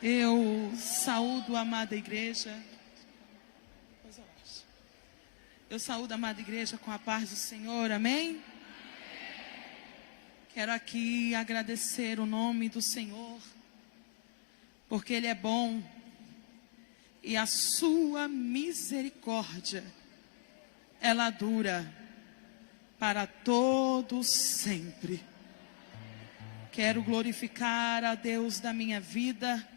Eu saúdo a amada igreja. Eu saúdo a amada igreja com a paz do Senhor, amém? Quero aqui agradecer o nome do Senhor, porque Ele é bom e a sua misericórdia, ela dura para todo sempre. Quero glorificar a Deus da minha vida,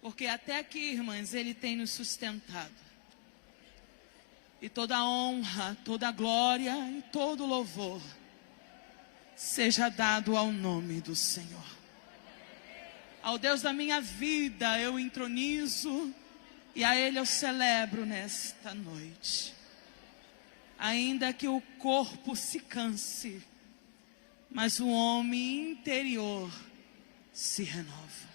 porque até aqui, irmãs, Ele tem nos sustentado. E toda a honra, toda a glória e todo o louvor seja dado ao nome do Senhor. Ao Deus da minha vida eu entronizo e a Ele eu celebro nesta noite. Ainda que o corpo se canse, mas o homem interior se renova.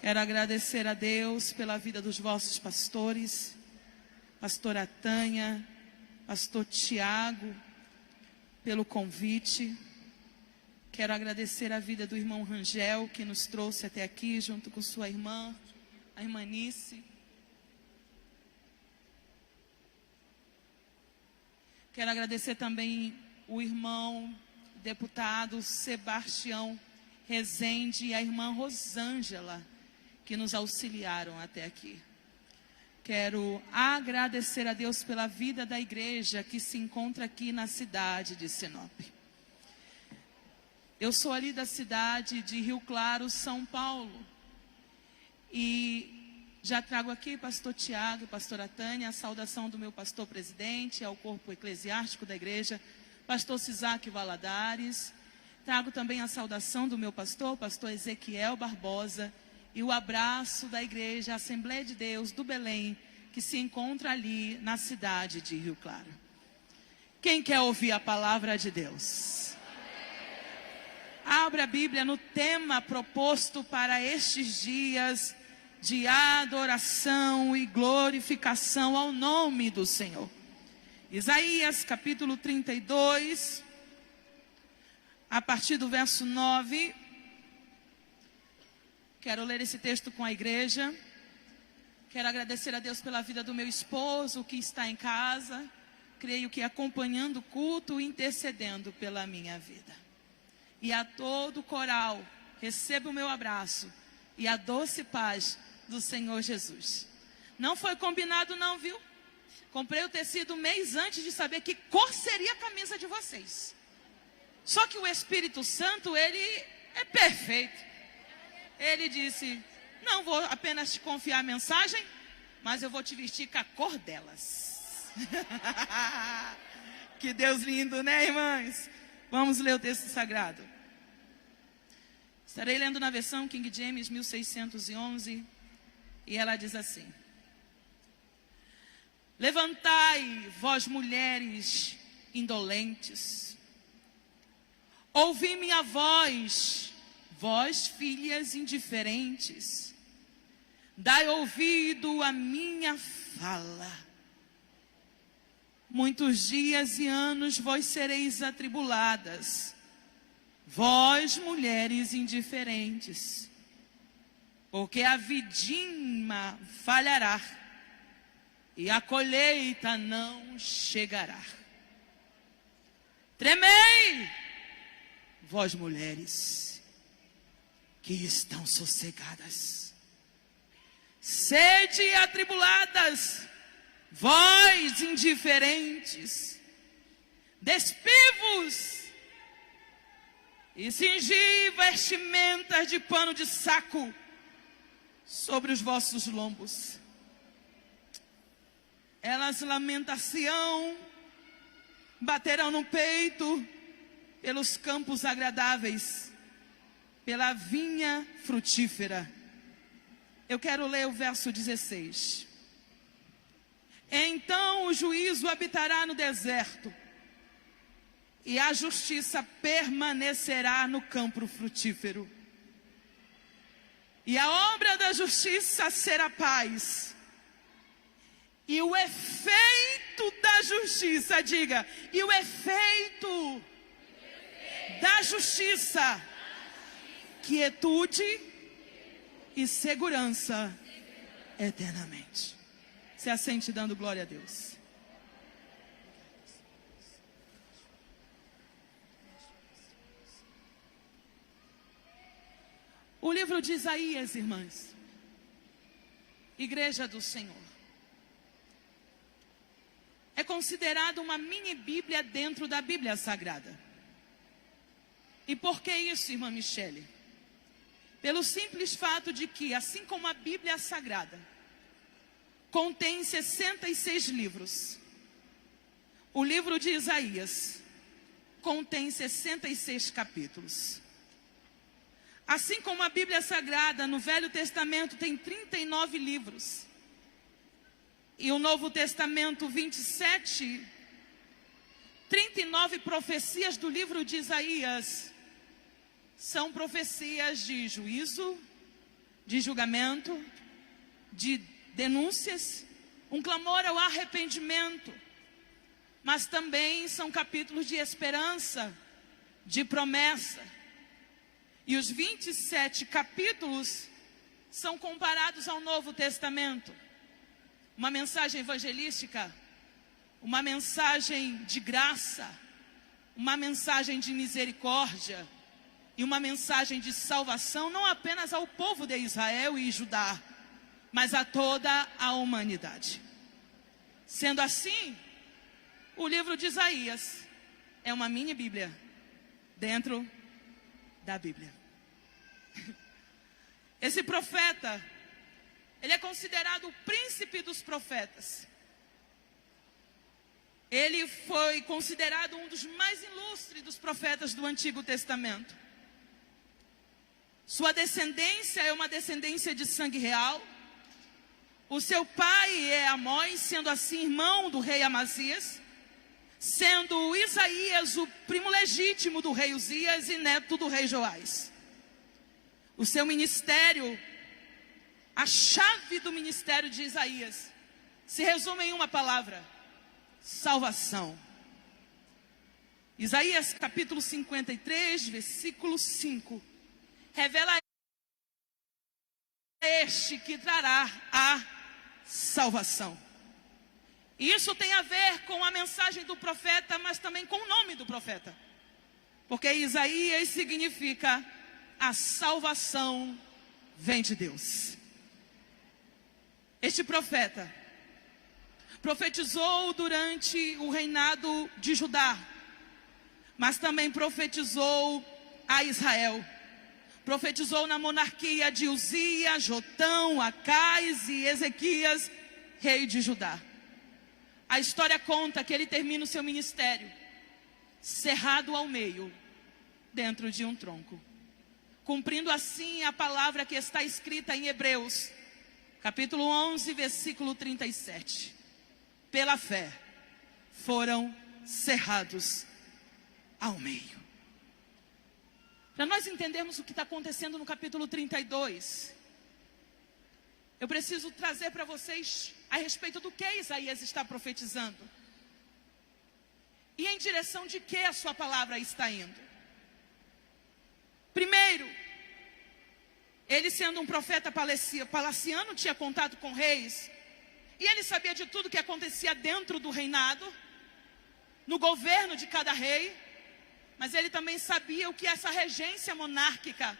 Quero agradecer a Deus pela vida dos vossos pastores, pastora Tânia, pastor Tiago, pelo convite. Quero agradecer a vida do irmão Rangel, que nos trouxe até aqui, junto com sua irmã, a irmã Nice. Quero agradecer também o irmão deputado Sebastião Rezende e a irmã Rosângela, que nos auxiliaram até aqui. Quero agradecer a Deus pela vida da igreja que se encontra aqui na cidade de Sinop. Eu sou ali da cidade de Rio Claro, São Paulo. E já trago aqui, pastor Tiago e pastora Tânia, a saudação do meu pastor presidente, ao corpo eclesiástico da igreja, pastor Cisaque Valadares. Trago também a saudação do meu pastor Ezequiel Barbosa, e o abraço da igreja Assembleia de Deus do Belém, que se encontra ali na cidade de Rio Claro. Quem quer ouvir a palavra de Deus? Abra a Bíblia no tema proposto para estes dias de adoração e glorificação ao nome do Senhor. Isaías capítulo 32, a partir do verso 9. Quero ler esse texto com a igreja. Quero agradecer a Deus pela vida do meu esposo que está em casa. Creio que acompanhando o culto, intercedendo pela minha vida. E a todo o coral, receba o meu abraço e a doce paz do Senhor Jesus. Não foi combinado não, viu? Comprei o tecido um mês antes de saber que cor seria a camisa de vocês. Só que o Espírito Santo, ele é perfeito. Ele disse, não vou apenas te confiar a mensagem, mas eu vou te vestir com a cor delas. Que Deus lindo, né, irmãs? Vamos ler o texto sagrado. Estarei lendo na versão King James 1611, e ela diz assim: levantai, vós mulheres indolentes, ouvi minha voz, vós, filhas indiferentes, dai ouvido à minha fala. Muitos dias e anos vós sereis atribuladas, vós, mulheres indiferentes, porque a vindima falhará e a colheita não chegará. Tremei, vós, mulheres que estão sossegadas, sede atribuladas, vós indiferentes, despivos e cingi vestimentas de pano de saco sobre os vossos lombos. Elas lamentar-se-ão, baterão no peito pelos campos agradáveis, pela vinha frutífera. Eu quero ler o verso 16. Então o juízo habitará no deserto, e a justiça permanecerá no campo frutífero. E a obra da justiça será paz. E o efeito da justiça, diga, e o efeito da justiça, quietude e segurança eternamente. Se assente dando glória a Deus. O livro de Isaías, irmãs, Igreja do Senhor, é considerado uma mini Bíblia dentro da Bíblia Sagrada. E por que isso, irmã Michele? Pelo simples fato de que, assim como a Bíblia Sagrada contém 66 livros, o livro de Isaías contém 66 capítulos. Assim como a Bíblia Sagrada no Velho Testamento tem 39 livros, e o Novo Testamento 27, 39 profecias do livro de Isaías são profecias de juízo, de julgamento, de denúncias, um clamor ao arrependimento, mas também são capítulos de esperança, de promessa. E os 27 capítulos são comparados ao Novo Testamento. Uma mensagem evangelística, uma mensagem de graça, uma mensagem de misericórdia e uma mensagem de salvação, não apenas ao povo de Israel e Judá, mas a toda a humanidade. Sendo assim, o livro de Isaías é uma mini Bíblia dentro da Bíblia. Esse profeta, ele é considerado o príncipe dos profetas. Ele foi considerado um dos mais ilustres dos profetas do Antigo Testamento. Sua descendência é uma descendência de sangue real. O seu pai é Amós, sendo assim irmão do rei Amazias, sendo Isaías o primo legítimo do rei Uzias e neto do rei Joás. O seu ministério, a chave do ministério de Isaías, se resume em uma palavra: salvação. Isaías capítulo 53, versículo 5, revela este que trará a salvação. E isso tem a ver com a mensagem do profeta, mas também com o nome do profeta. Porque Isaías significa a salvação vem de Deus. Este profeta profetizou durante o reinado de Judá, mas também profetizou a Israel. Profetizou na monarquia de Uzias, Jotão, Acais e Ezequias, rei de Judá. A história conta que ele termina o seu ministério cerrado ao meio, dentro de um tronco, cumprindo assim a palavra que está escrita em Hebreus, capítulo 11, versículo 37. Pela fé foram cerrados ao meio. Para nós entendermos o que está acontecendo no capítulo 32, eu preciso trazer para vocês a respeito do que Isaías está profetizando. E em direção de que a sua palavra está indo. Primeiro, ele sendo um profeta palaciano, tinha contato com reis. E ele sabia de tudo que acontecia dentro do reinado, no governo de cada rei. Mas ele também sabia o que essa regência monárquica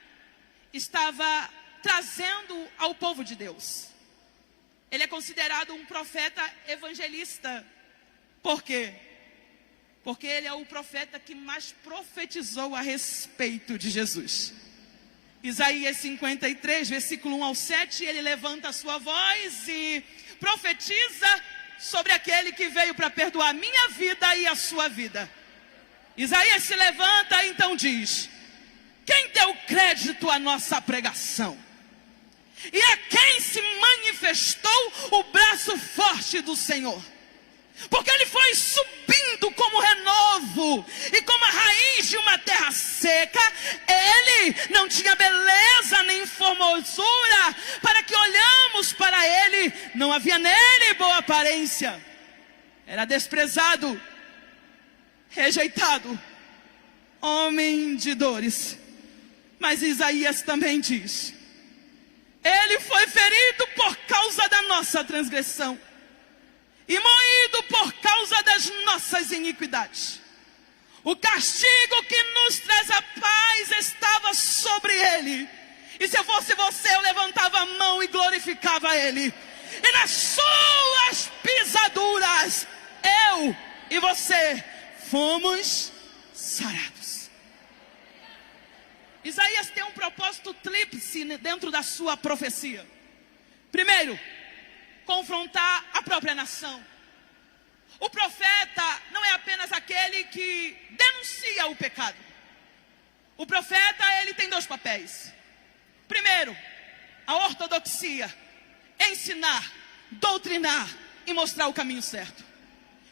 estava trazendo ao povo de Deus. Ele é considerado um profeta evangelista. Por quê? Porque ele é o profeta que mais profetizou a respeito de Jesus. Isaías 53, versículo 1 ao 7, ele levanta a sua voz e profetiza sobre aquele que veio para perdoar a minha vida e a sua vida. Isaías se levanta e então diz: quem deu crédito à nossa pregação? E a quem se manifestou o braço forte do Senhor? Porque ele foi subindo como renovo e como a raiz de uma terra seca. Ele não tinha beleza nem formosura, para que olhamos para ele, não havia nele boa aparência. Era desprezado, rejeitado, homem de dores. Mas Isaías também diz Ele foi ferido por causa da nossa transgressão e moído por causa das nossas iniquidades. O castigo que nos traz a paz estava sobre ele. E se eu fosse você, eu levantava a mão e glorificava ele. E nas suas pisaduras, eu e você fomos sarados. Isaías tem um propósito tríplice dentro da sua profecia. Primeiro, confrontar a própria nação. O profeta não é apenas aquele que denuncia o pecado. O profeta, ele tem dois papéis. Primeiro, a ortodoxia, ensinar, doutrinar e mostrar o caminho certo.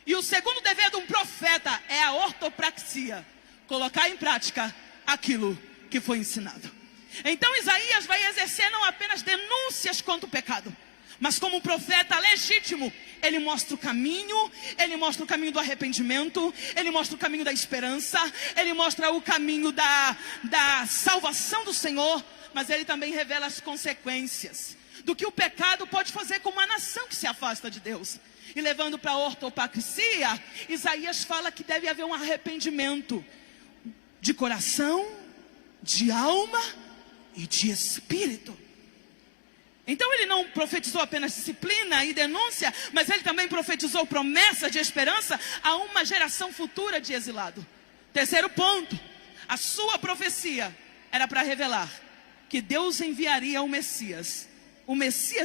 E o segundo dever de um profeta é a ortopraxia, colocar em prática aquilo que foi ensinado. Então Isaías vai exercer não apenas denúncias contra o pecado, mas como um profeta legítimo, ele mostra o caminho, ele mostra o caminho do arrependimento, ele mostra o caminho da esperança, ele mostra o caminho da salvação do Senhor, mas ele também revela as consequências do que o pecado pode fazer com uma nação que se afasta de Deus. E levando para a ortopraxia, Isaías fala que deve haver um arrependimento de coração, de alma e de espírito. Então ele não profetizou apenas disciplina e denúncia, mas ele também profetizou promessa de esperança a uma geração futura de exilado. Terceiro ponto, a sua profecia era para revelar que Deus enviaria o Messias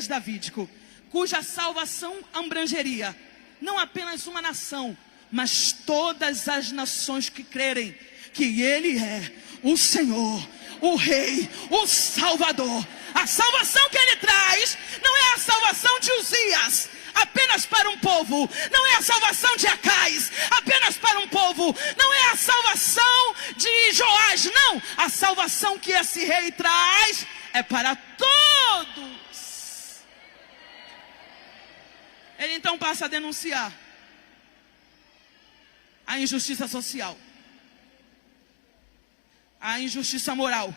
davídico, cuja salvação abrangeria não apenas uma nação, mas todas as nações que crerem que Ele é o Senhor, o Rei, o Salvador. A salvação que Ele traz não é a salvação de Uzias, apenas para um povo. Não é a salvação de Acais, apenas para um povo. Não é a salvação de Joás, não. A salvação que esse rei traz é para todos. Ele então passa a denunciar a injustiça social, a injustiça moral.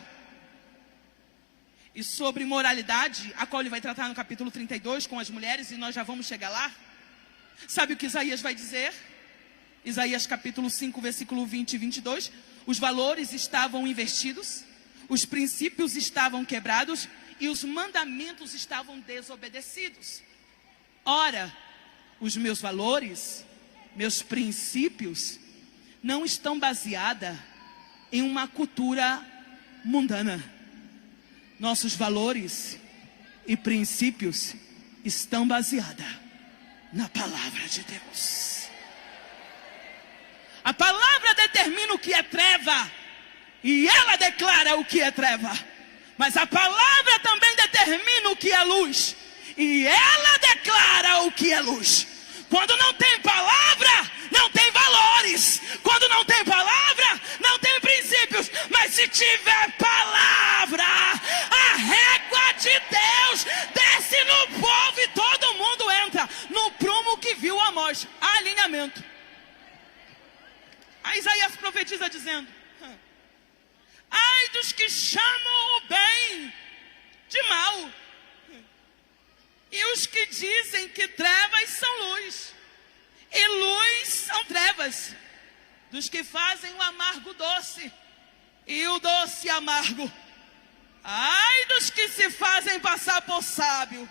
E sobre moralidade, a qual ele vai tratar no capítulo 32 com as mulheres, e nós já vamos chegar lá. Sabe o que Isaías vai dizer? Isaías capítulo 5, versículo 20 e 22. Os valores estavam invertidos, os princípios estavam quebrados e os mandamentos estavam desobedecidos. Ora, os meus valores, meus princípios, não estão baseados em uma cultura mundana. Nossos valores e princípios estão baseados na palavra de Deus. A palavra determina o que é treva e ela declara o que é treva. Mas a palavra também determina o que é luz e ela declara o que é luz. Quando não tem palavra, não tem valores. Quando não tem palavra, não tem princípios. Mas se tiver palavra, a régua de Deus desce no povo e todo mundo entra no prumo que viu Amós. Alinhamento. Aí Isaías profetiza dizendo: ai dos que chamam o bem de mal, e os que dizem que trevas são luz, e luz são trevas, dos que fazem o amargo doce, e o doce amargo. Ai dos que se fazem passar por sábio,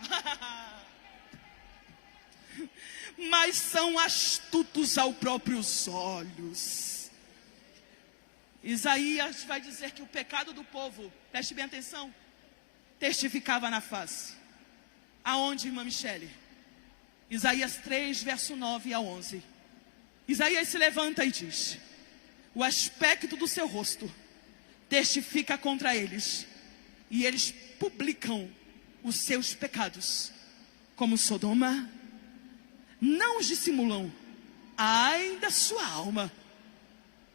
mas são astutos aos próprios olhos. Isaías vai dizer que o pecado do povo, preste bem atenção, testificava na face. Aonde, irmã Michele? Isaías 3, verso 9 a 11. Isaías se levanta e diz: o aspecto do seu rosto testifica contra eles, e eles publicam os seus pecados, como Sodoma, não os dissimulam, ai da sua alma,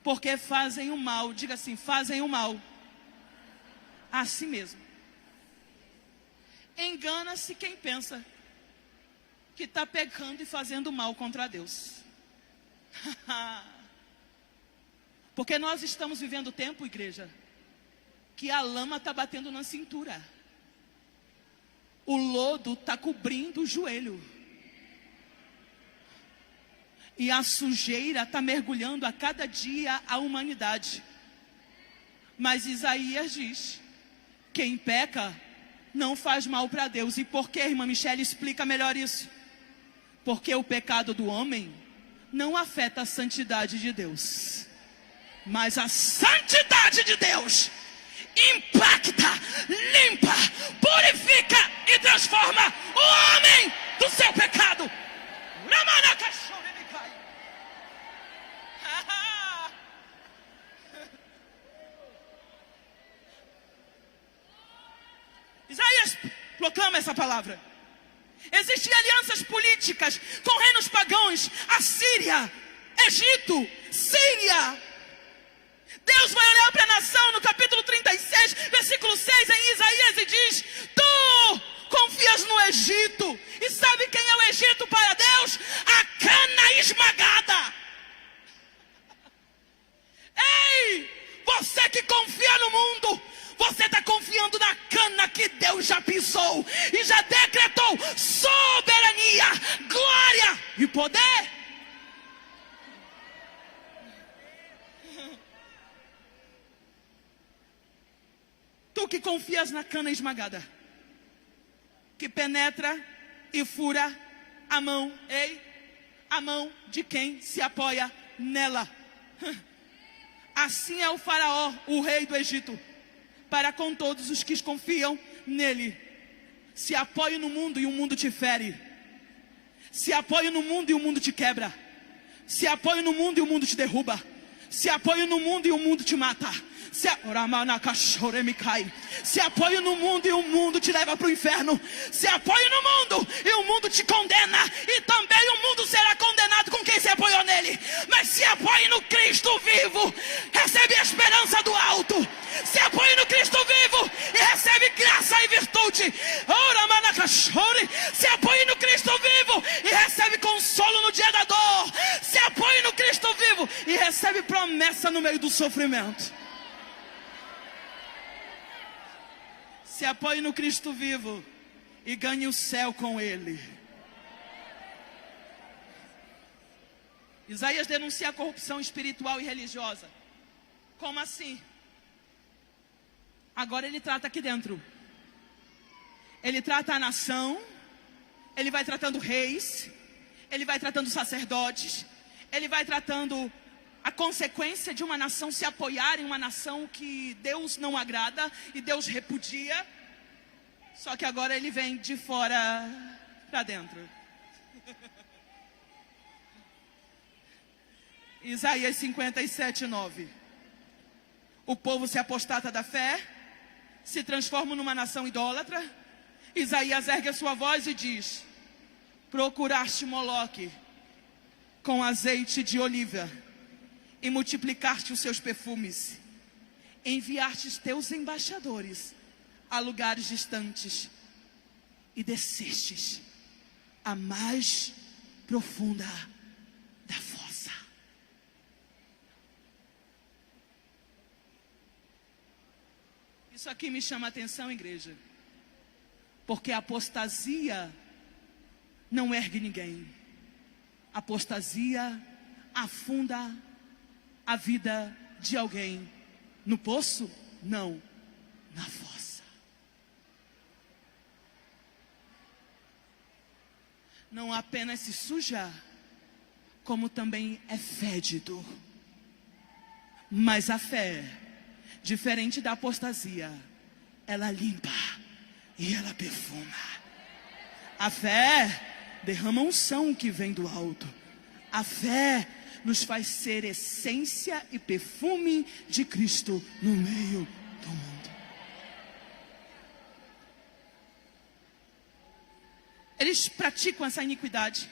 porque fazem o mal, diga assim, fazem o mal a si mesmo. Engana-se quem pensa que está pecando e fazendo mal contra Deus. Porque nós estamos vivendo tempo, igreja, que a lama está batendo na cintura. O lodo está cobrindo o joelho. E a sujeira está mergulhando a cada dia a humanidade. Mas Isaías diz: quem peca não faz mal para Deus. E por que, irmã Michele, explica melhor isso? Porque o pecado do homem não afeta a santidade de Deus, mas a santidade de Deus impacta, limpa, purifica e transforma o homem do seu pecado. Isaías proclama essa palavra. Existem alianças políticas com reinos pagãos, Assíria, Egito, Síria. Deus vai olhar para a nação no capítulo 36, versículo 6 em Isaías e diz: tu confias no Egito. E sabe quem é o Egito para Deus? A cana esmagada. Ei, você que confia no mundo, você está confiando na cana que Deus já pisou e já decretou soberania, glória e poder. Tu que confias na cana esmagada, que penetra e fura a mão, a mão de quem se apoia nela. Assim é o faraó, o rei do Egito, para com todos os que confiam nele. Se apoie no mundo e o mundo te fere. Se apoie no mundo e o mundo te quebra. Se apoie no mundo e o mundo te derruba. Se apoie no mundo e o mundo te mata. Se apoie no mundo e o mundo te leva para o inferno. Se apoie no mundo e o mundo te condena. E também o mundo será condenado com quem se apoiou nele. Mas se apoie no Cristo vivo, recebe a esperança do alto. Se apoie no Cristo vivo e recebe graça e virtude. Se apoie no Cristo vivo e recebe consolo no dia da dor. Se apoie no Cristo vivo e recebe promessa no meio do sofrimento. Se apoie no Cristo vivo e ganhe o céu com Ele. Isaías denuncia a corrupção espiritual e religiosa. Como assim? Agora ele trata aqui dentro. Ele trata a nação. Ele vai tratando reis. Ele vai tratando sacerdotes. Ele vai tratando a consequência de uma nação se apoiar em uma nação que Deus não agrada e Deus repudia. Só que agora ele vem de fora para dentro. Isaías 57, 9. O povo se apostata da fé, se transforma numa nação idólatra. Isaías ergue a sua voz e diz: procuraste Moloque com azeite de oliva e multiplicaste os seus perfumes. Enviaste teus embaixadores a lugares distantes e descestes a mais profunda da fossa. Isso aqui me chama a atenção, igreja, porque a apostasia não ergue ninguém. A apostasia afunda a vida de alguém no poço? Não, na fossa. Não apenas se suja, como também é fédido. Mas a fé, diferente da apostasia, ela limpa e ela perfuma. A fé derrama unção que vem do alto. A fé nos faz ser essência e perfume de Cristo no meio do mundo. Eles praticam essa iniquidade.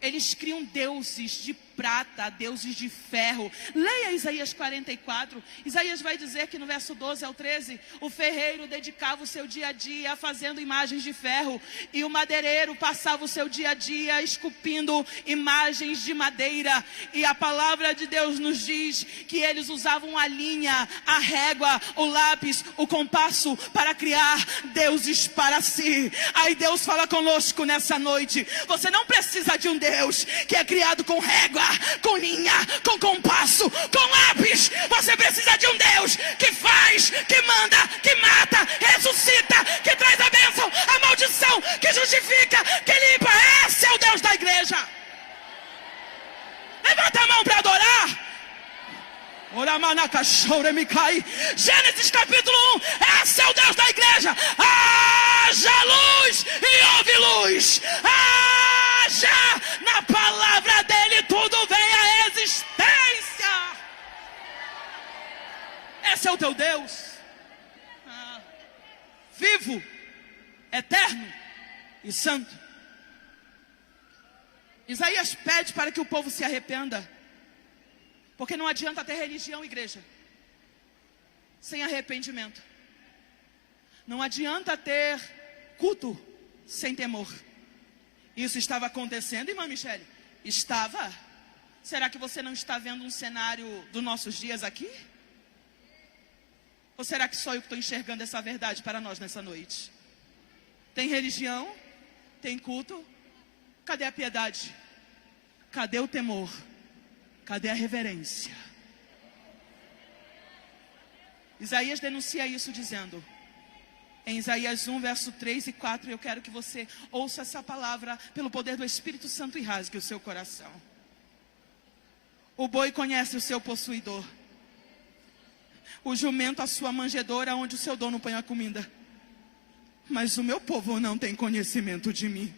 Eles criam deuses de prata, deuses de ferro. Leia Isaías 44. Isaías vai dizer que no verso 12 ao 13, o ferreiro dedicava o seu dia a dia fazendo imagens de ferro, e o madeireiro passava o seu dia a dia esculpindo imagens de madeira. E a palavra de Deus nos diz que eles usavam a linha, a régua, o lápis, o compasso para criar deuses para si. Aí Deus fala conosco nessa noite: você não precisa de um Deus que é criado com régua, com linha, com compasso, com lápis. Você precisa de um Deus que faz, que manda, que mata, ressuscita, que traz a bênção, a maldição, que justifica, que limpa. Esse é o Deus da igreja. Levanta a mão para adorar. Gênesis capítulo 1. Esse é o Deus da igreja. Haja luz e houve luz. Haja, na palavra dele tudo vem à existência. Esse é o teu Deus, vivo, eterno e santo. Isaías pede para que o povo se arrependa, porque não adianta ter religião, igreja, sem arrependimento. Não adianta ter culto sem temor. Isso estava acontecendo, irmã Michele? Estava. Será que você não está vendo um cenário dos nossos dias aqui? Ou será que só eu que estou enxergando essa verdade para nós nessa noite? Tem religião, tem culto. Cadê a piedade? Cadê o temor? Cadê a reverência? Isaías denuncia isso dizendo, em Isaías 1, verso 3 e 4, eu quero que você ouça essa palavra pelo poder do Espírito Santo e rasgue o seu coração. O boi conhece o seu possuidor, o jumento a sua manjedoura, onde o seu dono põe a comida. Mas o meu povo não tem conhecimento de mim.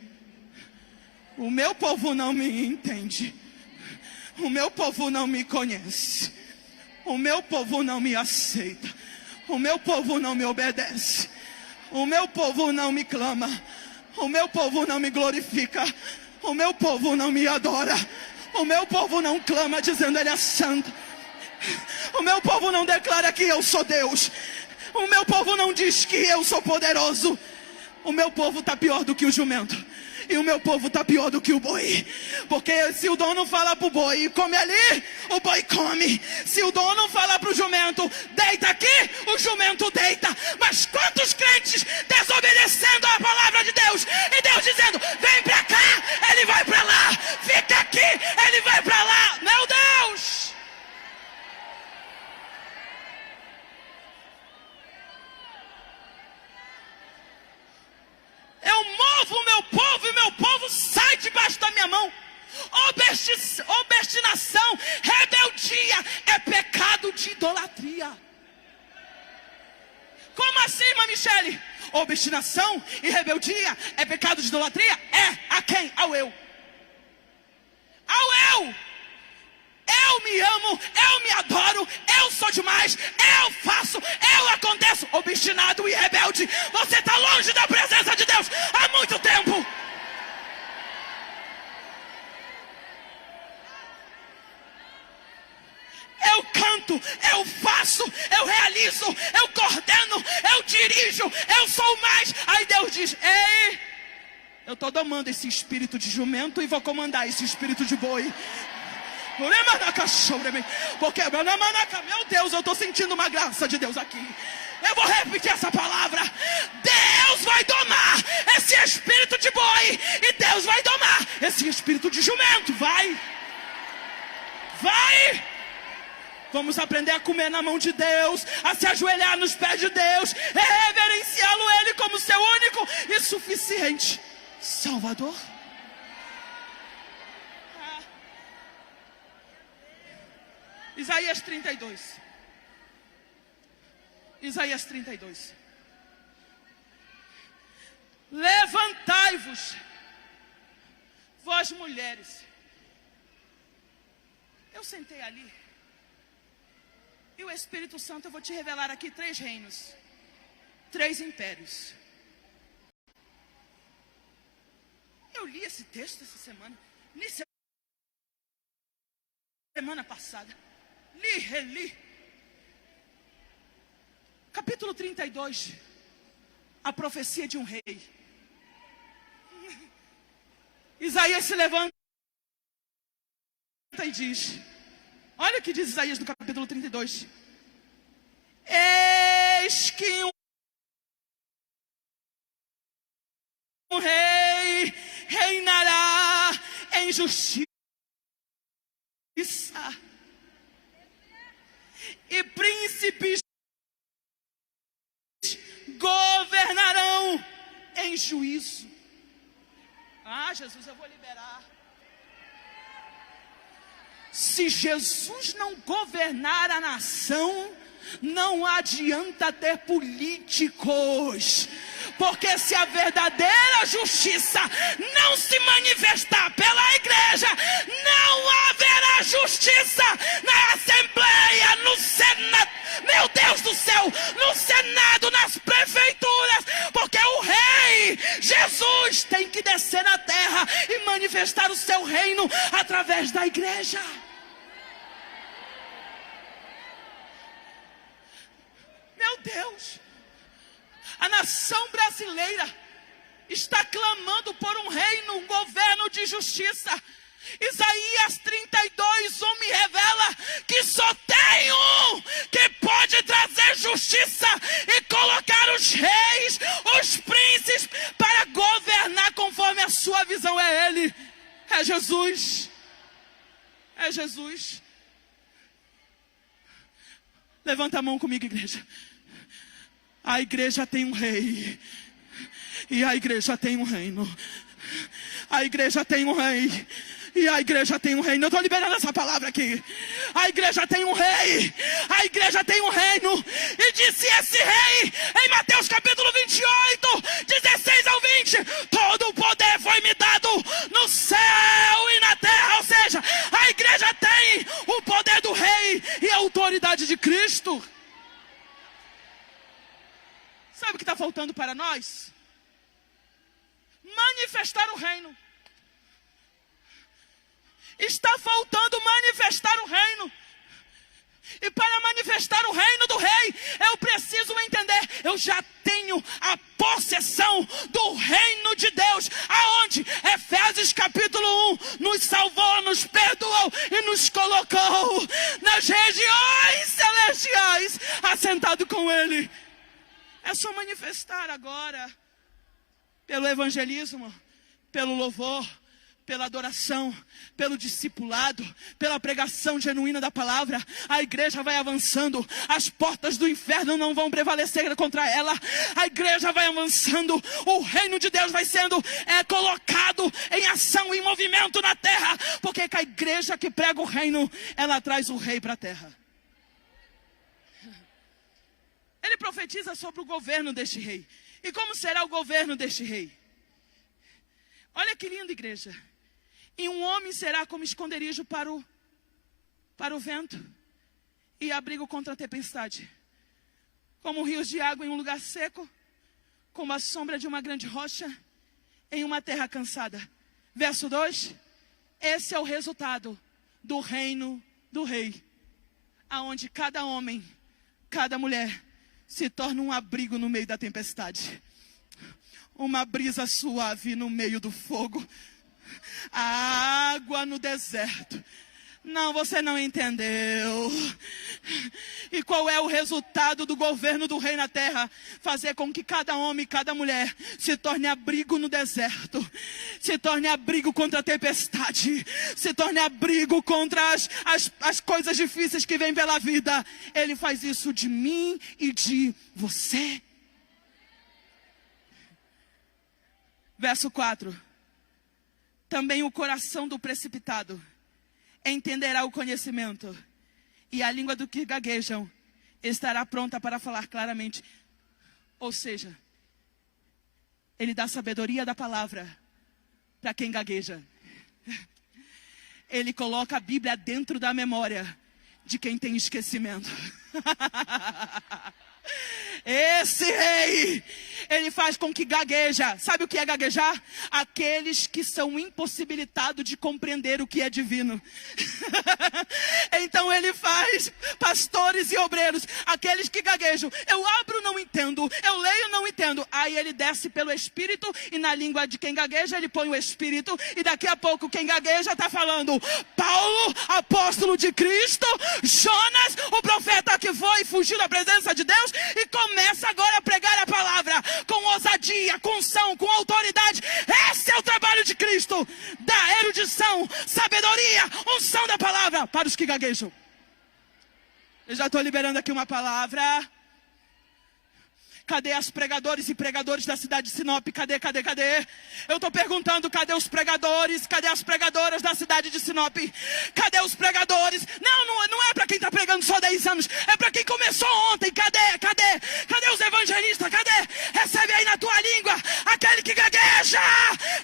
O meu povo não me entende. O meu povo não me conhece. O meu povo não me aceita. O meu povo não me obedece. O meu povo não me clama. O meu povo não me glorifica. O meu povo não me adora. O meu povo não clama dizendo ele é santo. O meu povo não declara que eu sou Deus. O meu povo não diz que eu sou poderoso. O meu povo está pior do que o jumento. E o meu povo está pior do que o boi. Porque se o dono fala para o boi, come ali, o boi come. Se o dono fala para o jumento, deita aqui, o jumento deita. Mas quantos crentes desobedecendo a palavra de Deus, e Deus dizendo, vem para cá, ele vai para lá. Fica aqui, ele vai para lá. Meu Deus! Eu movo o meu povo e meu povo sai debaixo da minha mão. Obstinação, rebeldia é pecado de idolatria. Como assim, irmã Michele? Obstinação e rebeldia é pecado de idolatria? É. A quem? Ao eu. Ao eu. Eu me amo, eu me adoro, eu sou demais, eu faço, eu aconteço. Obstinado e rebelde, você está longe da presença de Deus há muito tempo. Eu canto, eu faço, eu realizo, eu coordeno, eu dirijo, eu sou mais. Aí Deus diz, ei, eu estou domando esse espírito de jumento e vou comandar esse espírito de boi. Porque, meu Deus, eu estou sentindo uma graça de Deus aqui. Eu vou repetir essa palavra. Deus vai domar esse espírito de boi, e Deus vai domar esse espírito de jumento. Vai. Vamos aprender a comer na mão de Deus, a se ajoelhar nos pés de Deus, reverenciá-lo Ele como seu único e suficiente Salvador. Isaías 32. Isaías 32. Levantai-vos, vós mulheres. Eu sentei ali, e o Espírito Santo, eu vou te revelar aqui 3 reinos, 3 impérios. Eu li esse texto essa semana. semana passada. Reli. Capítulo 32. A profecia de um rei. Isaías se levanta e diz: olha o que diz Isaías no capítulo 32. Eis que um rei reinará em justiça e príncipes governarão em juízo. Ah, Jesus, eu vou liberar. Se Jesus não governar a nação, não adianta ter políticos. Porque se a verdadeira justiça não se manifestar pela igreja, não haverá justiça na Assembleia, no Senado, meu Deus do céu, no Senado, nas prefeituras. Porque o Rei Jesus tem que descer na terra e manifestar o seu reino através da igreja. Meu Deus, a nação brasileira está clamando por um reino, um governo de justiça. Isaías 32:1 me revela que só tem um que pode trazer justiça e colocar os reis, os príncipes para governar conforme a sua visão. É Ele, é Jesus, é Jesus. Levanta a mão comigo, igreja. A igreja tem um rei. E a igreja tem um reino. A igreja tem um rei. E a igreja tem um reino. Eu estou liberando essa palavra aqui. A igreja tem um rei. A igreja tem um reino. E disse esse rei em Mateus capítulo 28, 16 ao 20: todo o poder foi me dado no céu e na terra. Ou seja, a igreja tem o poder do rei e a autoridade de Cristo. Sabe o que está faltando para nós? Manifestar o reino. Está faltando manifestar o reino. E para manifestar o reino do rei, eu preciso entender: eu já tenho a possessão do reino de Deus. Aonde? Efésios capítulo 1 nos salvou, nos perdoou e nos colocou nas regiões celestiais, assentado com Ele. É só manifestar agora, pelo evangelismo, pelo louvor, pela adoração, pelo discipulado, pela pregação genuína da palavra. A igreja vai avançando, as portas do inferno não vão prevalecer contra ela. A igreja vai avançando, o reino de Deus vai sendo colocado em ação, em movimento na terra. Porque a igreja que prega o reino, ela traz o rei para a terra. Ele profetiza sobre o governo deste rei. E como será o governo deste rei? Olha que lindo, igreja. E um homem será como esconderijo para o vento, e abrigo contra a tempestade. Como rios de água em um lugar seco, como a sombra de uma grande rocha em uma terra cansada. Verso 2. Esse é o resultado do reino do rei, aonde cada homem, cada mulher se torna um abrigo no meio da tempestade. Uma brisa suave no meio do fogo. A água no deserto. Não, você não entendeu. E qual é o resultado do governo do rei na terra? Fazer com que cada homem, cada mulher se torne abrigo no deserto, se torne abrigo contra a tempestade, se torne abrigo contra as coisas difíceis que vêm pela vida. Ele faz isso de mim e de você. Verso 4. Também o coração do precipitado entenderá o conhecimento, e a língua do que gaguejam estará pronta para falar claramente. Ou seja, ele dá sabedoria da palavra para quem gagueja. Ele coloca a Bíblia dentro da memória de quem tem esquecimento. Esse rei, ele faz com que gagueja. Sabe o que é gaguejar? Aqueles que são impossibilitados de compreender o que é divino. Então ele faz pastores e obreiros, aqueles que gaguejam. Eu abro, não entendo. Eu leio, não entendo. Aí ele desce pelo Espírito e na língua de quem gagueja ele põe o Espírito. E daqui a pouco quem gagueja está falando: Paulo, apóstolo de Cristo, Jonas, o profeta que foi e fugiu da presença de Deus, e começa agora a pregar a palavra com ousadia, com unção, com autoridade. Esse é o trabalho de Cristo, da erudição, sabedoria, unção da palavra para os que gaguejam. Eu já estou liberando aqui uma palavra. Cadê as pregadores e pregadores da cidade de Sinop? Cadê? Eu estou perguntando, cadê os pregadores? Cadê as pregadoras da cidade de Sinop? Cadê os pregadores? Não é para quem está pregando só 10 anos. É para quem começou ontem. Cadê os evangelistas? Cadê? Recebe aí na tua língua. Aquele que gagueja.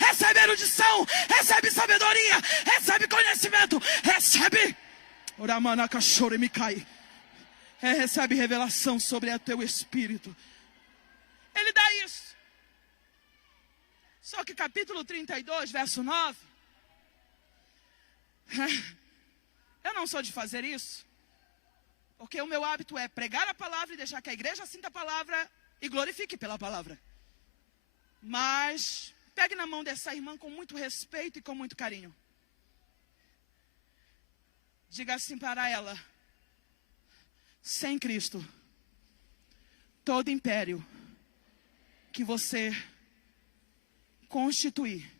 Recebe erudição. Recebe sabedoria. Recebe conhecimento. Recebe. Recebe revelação sobre o teu espírito. Ele dá isso. Só que capítulo 32, verso 9. Eu não sou de fazer isso. Porque o meu hábito é pregar a palavra e deixar que a igreja sinta a palavra e glorifique pela palavra. Mas pegue na mão dessa irmã com muito respeito e com muito carinho. Diga assim para ela: sem Cristo, todo império que você constituir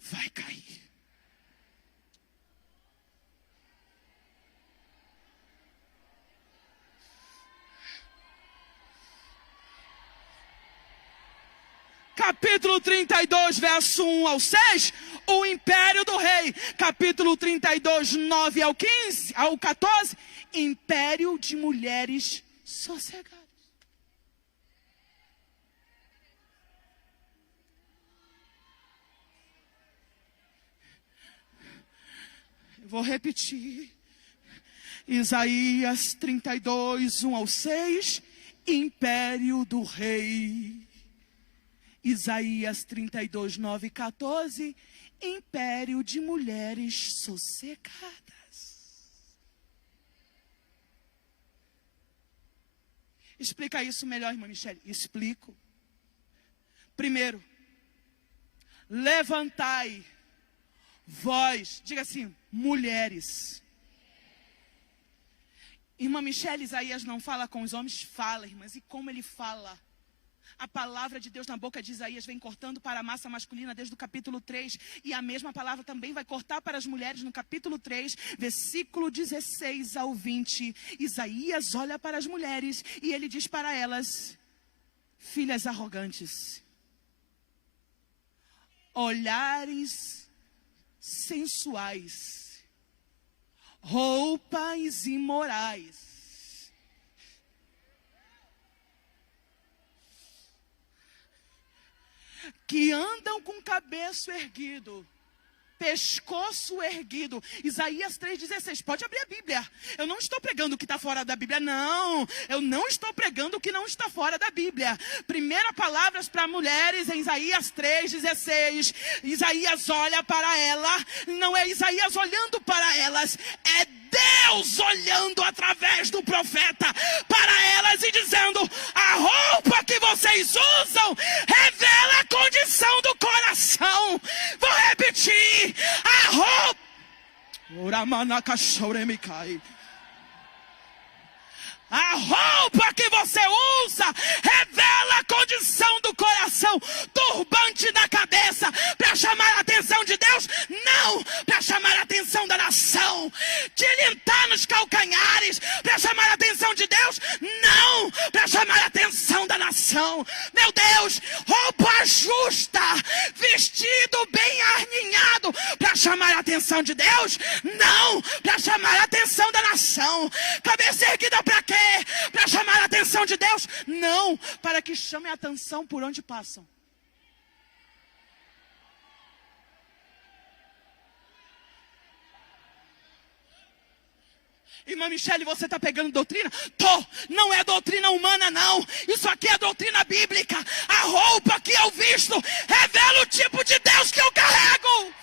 vai cair. Capítulo 32, verso 1 ao 6, o império do rei. Capítulo 32, 9 ao 15, ao 14, império de mulheres sossegadas. Vou repetir. Isaías 32, 1 ao 6, império do rei. Isaías 32, 9 e 14, império de mulheres sossegadas. Explica isso melhor, irmã Michele. Explico. Primeiro, levantai, vós, diga assim, mulheres. Irmã Michele, Isaías não fala com os homens? Fala, irmãs. E como ele fala? A palavra de Deus na boca de Isaías vem cortando para a massa masculina desde o capítulo 3. E a mesma palavra também vai cortar para as mulheres no capítulo 3, versículo 16 ao 20. Isaías olha para as mulheres e ele diz para elas: filhas arrogantes, olhares sensuais, roupas imorais, que andam com o cabeço erguido, pescoço erguido. Isaías 3,16. Pode abrir a Bíblia. Eu não estou pregando o que está fora da Bíblia. Não, eu não estou pregando o que não está fora da Bíblia. Primeira palavras para mulheres em Isaías 3,16. Isaías olha para ela. Não é Isaías olhando para elas, é Deus olhando através do profeta para elas e dizendo: a roupa que vocês usam revela a condição do coração. Vou repetir: a roupa. A roupa que você usa revela a condição do coração. Turbante na cabeça para chamar a atenção de Deus? Não, para chamar a atenção da nação. Tilintar nos calcanhares para chamar a atenção de Deus? Não, para chamar a atenção da nação. Meu Deus, roupa justa, vestido bem arninhado para chamar a atenção de Deus? Não, para chamar a atenção da nação. Cabeça erguida para quê? Para chamar a atenção de Deus? Não, para que chame a atenção por onde passam. Irmã Michele, você está pegando doutrina? Tô. Não é doutrina humana, não. Isso aqui é doutrina bíblica. A roupa que eu visto revela o tipo de Deus que eu carrego.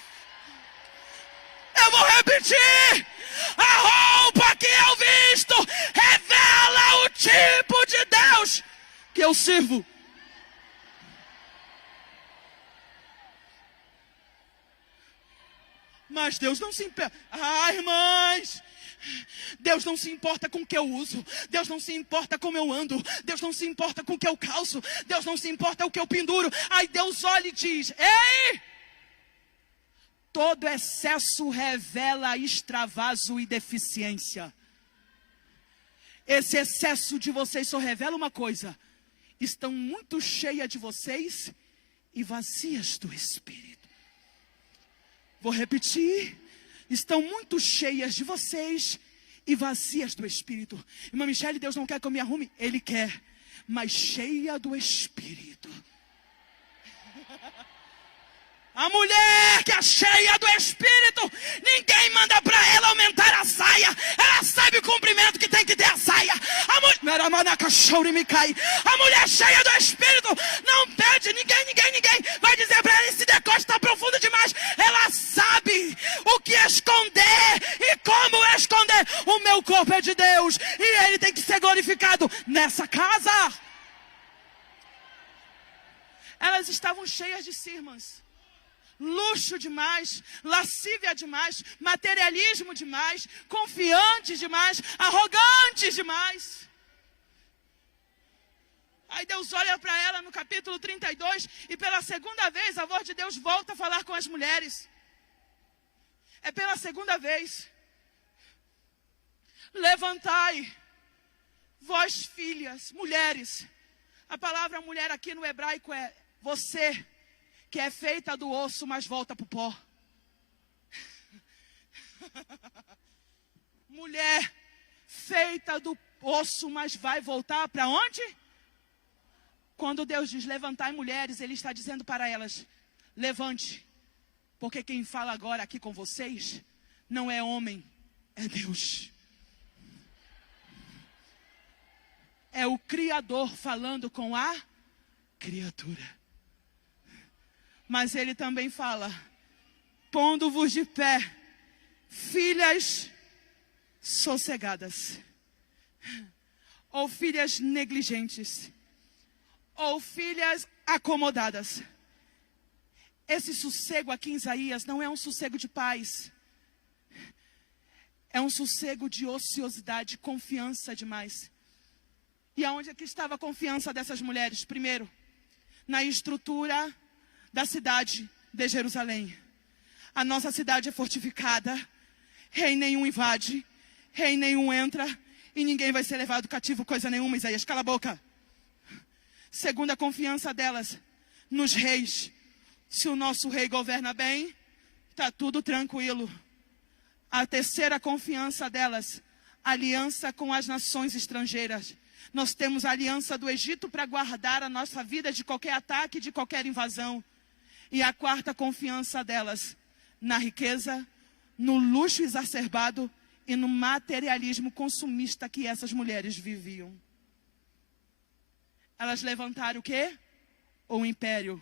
Eu vou repetir. A roupa que eu visto revela o tipo de Deus que eu sirvo. Mas Deus não se importa. Irmãs, Deus não se importa com o que eu uso. Deus não se importa como eu ando. Deus não se importa com o que eu calço. Deus não se importa com o que eu penduro. Aí Deus olha e diz: ei! Todo excesso revela extravaso e deficiência. Esse excesso de vocês só revela uma coisa: estão muito cheias de vocês e vazias do Espírito. Vou repetir. Estão muito cheias de vocês e vazias do Espírito. Irmã Michele, Deus não quer que eu me arrume? Ele quer, mas cheia do Espírito. A mulher que é cheia do Espírito, ninguém manda para ela aumentar a saia. Ela sabe o comprimento que tem que ter a saia. A mulher cheia do Espírito não pede, ninguém vai dizer para ela: esse decote está profundo demais. Ela sabe o que esconder e como esconder. O meu corpo é de Deus e Ele tem que ser glorificado nessa casa. Elas estavam cheias de si, irmãs. Luxo demais, lascívia demais, materialismo demais, confiantes demais, arrogantes demais. Aí Deus olha para ela no capítulo 32 e pela segunda vez a voz de Deus volta a falar com as mulheres. É pela segunda vez. Levantai, vós filhas, mulheres. A palavra mulher aqui no hebraico é você, que é feita do osso, mas volta para o pó. Mulher feita do osso, mas vai voltar para onde? Quando Deus diz levantai mulheres, Ele está dizendo para elas: levante. Porque quem fala agora aqui com vocês não é homem, é Deus. É o Criador falando com a criatura. Mas Ele também fala: pondo-vos de pé, filhas sossegadas, ou filhas negligentes, ou filhas acomodadas. Esse sossego aqui em Isaías não é um sossego de paz. É um sossego de ociosidade, confiança demais. E aonde é que estava a confiança dessas mulheres? Primeiro, na estrutura da cidade de Jerusalém. A nossa cidade é fortificada, rei nenhum invade, rei nenhum entra, e ninguém vai ser levado cativo, coisa nenhuma. Isaías, cala a boca. Segunda confiança delas, nos reis. Se o nosso rei governa bem, está tudo tranquilo. A terceira confiança delas, aliança com as nações estrangeiras. Nós temos a aliança do Egito para guardar a nossa vida de qualquer ataque, de qualquer invasão. E a quarta confiança delas, na riqueza, no luxo exacerbado e no materialismo consumista que essas mulheres viviam. Elas levantaram o quê? O império.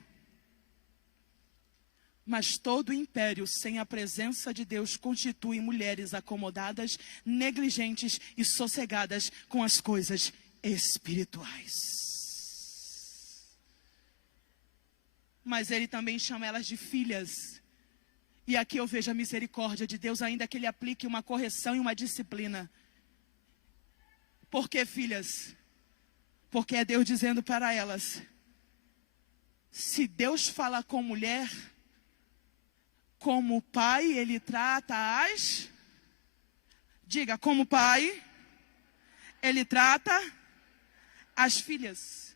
Mas todo império sem a presença de Deus constitui mulheres acomodadas, negligentes e sossegadas com as coisas espirituais. Mas Ele também chama elas de filhas. E aqui eu vejo a misericórdia de Deus, ainda que Ele aplique uma correção e uma disciplina. Por que filhas? Porque é Deus dizendo para elas: se Deus fala com mulher, como pai, Ele trata as... Diga, como pai, Ele trata as filhas.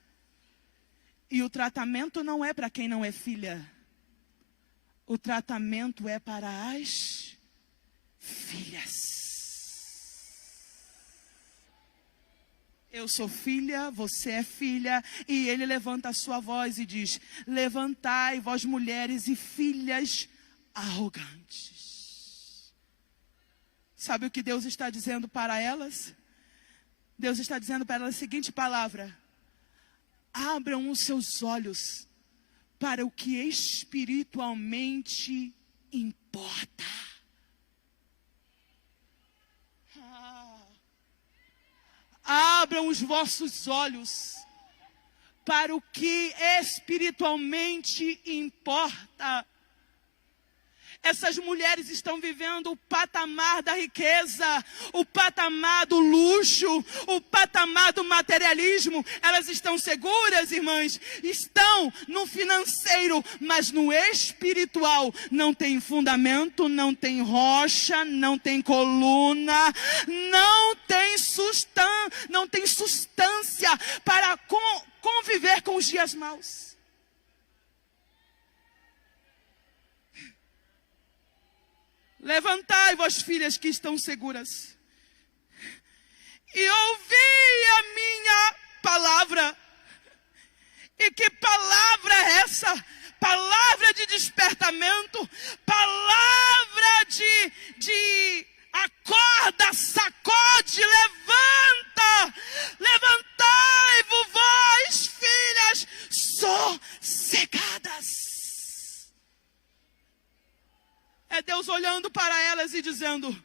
E o tratamento não é para quem não é filha. O tratamento é para as filhas. Eu sou filha, você é filha. E Ele levanta a sua voz e diz: levantai, vós mulheres e filhas arrogantes. Sabe o que Deus está dizendo para elas? Deus está dizendo para elas a seguinte palavra: abram os seus olhos para o que espiritualmente importa. Abram os vossos olhos para o que espiritualmente importa. Essas mulheres estão vivendo o patamar da riqueza, o patamar do luxo, o patamar do materialismo. Elas estão seguras, irmãs? Estão no financeiro, mas no espiritual não tem fundamento, não tem rocha, não tem coluna, não tem substância para conviver com os dias maus. Levantai, vós filhas que estão seguras, e ouvi a minha palavra. E que palavra é essa? Palavra de despertamento, palavra de acorda, sacode, levanta. Levantai-vos, vós filhas sossegadas. É Deus olhando para elas e dizendo: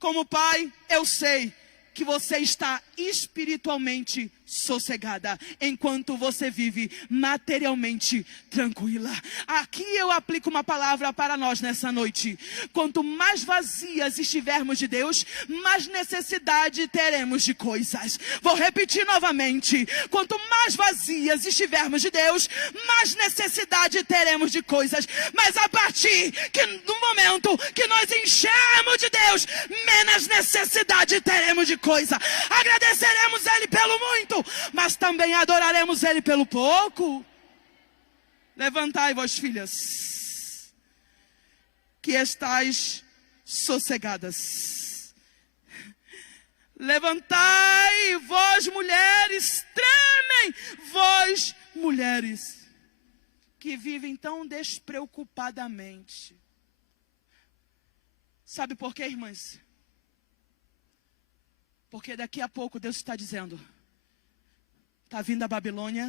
como pai, eu sei que você está espiritualmente sossegada, enquanto você vive materialmente tranquila. Aqui eu aplico uma palavra para nós nessa noite. Quanto mais vazias estivermos de Deus, mais necessidade teremos de coisas. Vou repetir novamente: quanto mais vazias estivermos de Deus, mais necessidade teremos de coisas. Mas a partir do momento que nós enchermos de Deus, menos necessidade teremos de coisa. Agradeceremos Ele pelo muito, mas também adoraremos Ele pelo pouco. Levantai, vós filhas, que estáis sossegadas. Levantai, vós mulheres, tremem, vós mulheres, que vivem tão despreocupadamente. Sabe por quê, irmãs? Porque daqui a pouco Deus está dizendo: está vindo a Babilônia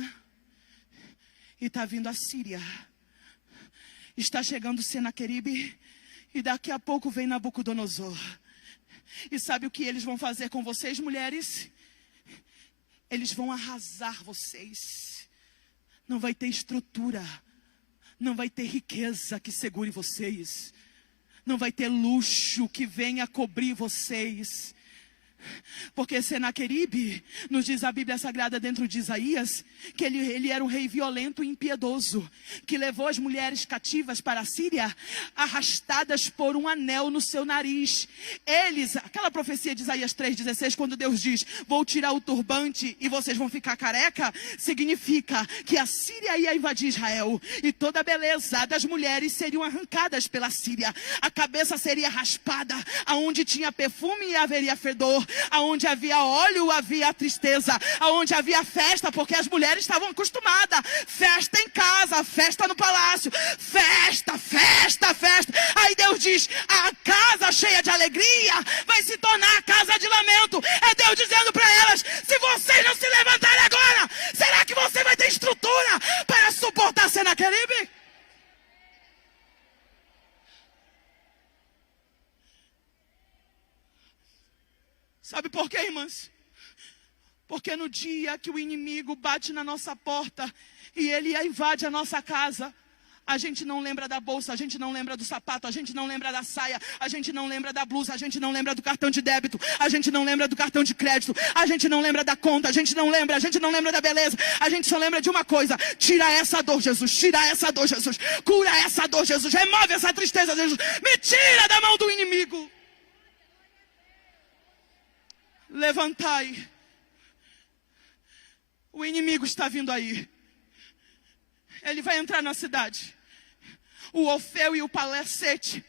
e está vindo a Síria. Está chegando Senaqueribe e daqui a pouco vem Nabucodonosor. E sabe o que eles vão fazer com vocês, mulheres? Eles vão arrasar vocês. Não vai ter estrutura, não vai ter riqueza que segure vocês, não vai ter luxo que venha cobrir vocês. Porque Senaqueribe, nos diz a Bíblia Sagrada dentro de Isaías, que ele era um rei violento e impiedoso, que levou as mulheres cativas para a Síria, arrastadas por um anel no seu nariz. Eles, aquela profecia de Isaías 3,16, quando Deus diz: vou tirar o turbante e vocês vão ficar careca, significa que a Síria ia invadir Israel, e toda a beleza das mulheres seriam arrancadas pela Síria. A cabeça seria raspada, aonde tinha perfume haveria fedor, aonde havia óleo havia tristeza, aonde havia festa, porque as mulheres estavam acostumadas. Festa em casa, festa no palácio, festa, festa, festa. Aí Deus diz: a casa cheia de alegria vai se tornar a casa de lamento. É Deus dizendo para elas: se vocês não se levantarem agora, será que você vai ter estrutura para suportar Senaqueribe? Sabe por quê, irmãs? Porque no dia que o inimigo bate na nossa porta e ele invade a nossa casa, a gente não lembra da bolsa, a gente não lembra do sapato, a gente não lembra da saia, a gente não lembra da blusa, a gente não lembra do cartão de débito, a gente não lembra do cartão de crédito, a gente não lembra da conta, a gente não lembra da beleza, a gente só lembra de uma coisa: tira essa dor, Jesus, tira essa dor, Jesus, cura essa dor, Jesus, remove essa tristeza, Jesus, me tira da mão do inimigo. Levantai, o inimigo está vindo aí. Ele vai entrar na cidade. O Orfeu e o Palacete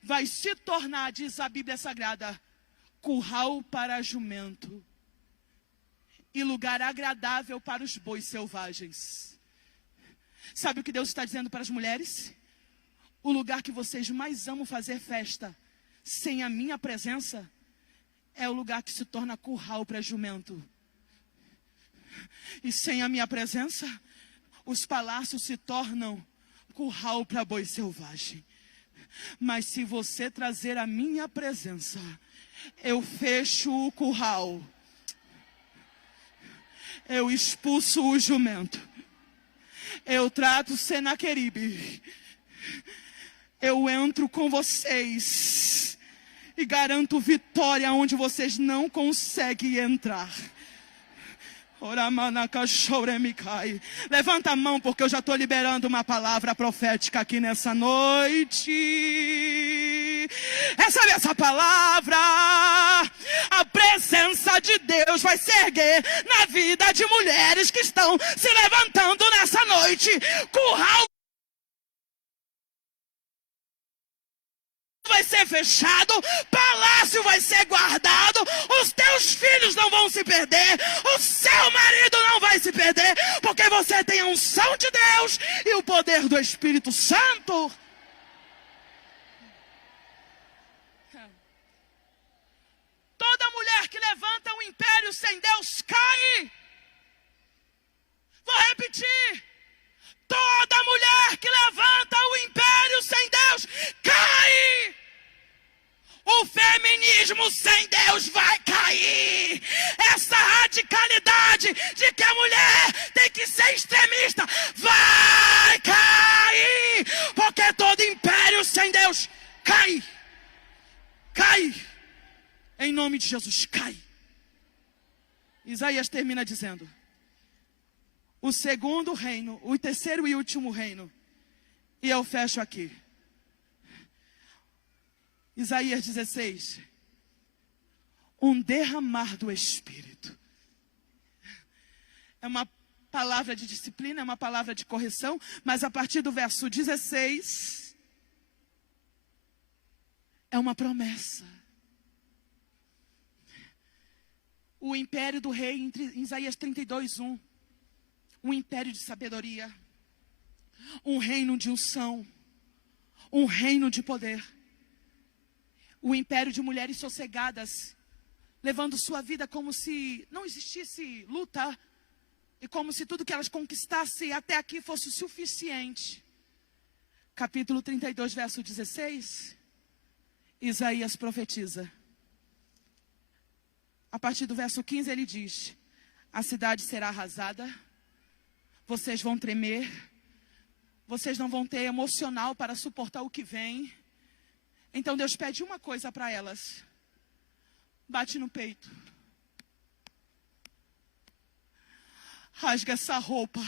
vai se tornar, diz a Bíblia Sagrada, curral para jumento e lugar agradável para os bois selvagens. Sabe o que Deus está dizendo para as mulheres? O lugar que vocês mais amam fazer festa sem a minha presença, é o lugar que se torna curral para jumento. E sem a minha presença, os palácios se tornam curral para boi selvagem. Mas se você trazer a minha presença, eu fecho o curral. Eu expulso o jumento. Eu trato Senaqueribe. Eu entro com vocês e garanto vitória onde vocês não conseguem entrar. Levanta a mão, porque eu já estou liberando uma palavra profética aqui nessa noite. Recebe essa palavra. A presença de Deus vai se erguer na vida de mulheres que estão se levantando nessa noite. Curral vai ser fechado, palácio vai ser guardado, os teus filhos não vão se perder, o seu marido não vai se perder, porque você tem a unção de Deus e o poder do Espírito Santo. Toda mulher que levanta um império sem Deus cai. Vou repetir. Toda mulher que levanta o império sem Deus cai. O feminismo sem Deus vai cair. Essa radicalidade de que a mulher tem que ser extremista vai cair. Porque todo império sem Deus cai. Cai. Em nome de Jesus, cai. Isaías termina dizendo: o segundo reino, o terceiro e último reino. E eu fecho aqui. Isaías 16. Um derramar do Espírito. É uma palavra de disciplina, é uma palavra de correção. Mas a partir do verso 16, é uma promessa. O império do rei, em Isaías 32:1. Um império de sabedoria, um reino de unção, um reino de poder, o império de mulheres sossegadas, levando sua vida como se não existisse luta, e como se tudo que elas conquistassem até aqui fosse o suficiente. Capítulo 32, verso 16, Isaías profetiza. A partir do verso 15 ele diz: a cidade será arrasada, vocês vão tremer, vocês não vão ter emocional para suportar o que vem. Então Deus pede uma coisa para elas: bate no peito, rasga essa roupa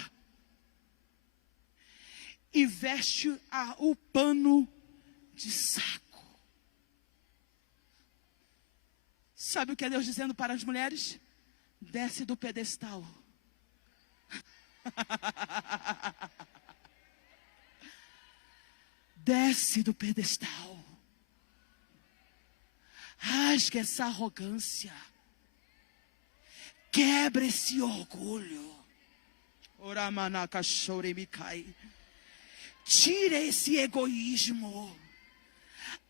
e veste o pano de saco. Sabe o que é Deus dizendo para as mulheres? Desce do pedestal. Desce do pedestal. Rasga essa arrogância. Quebra esse orgulho. Tira esse egoísmo.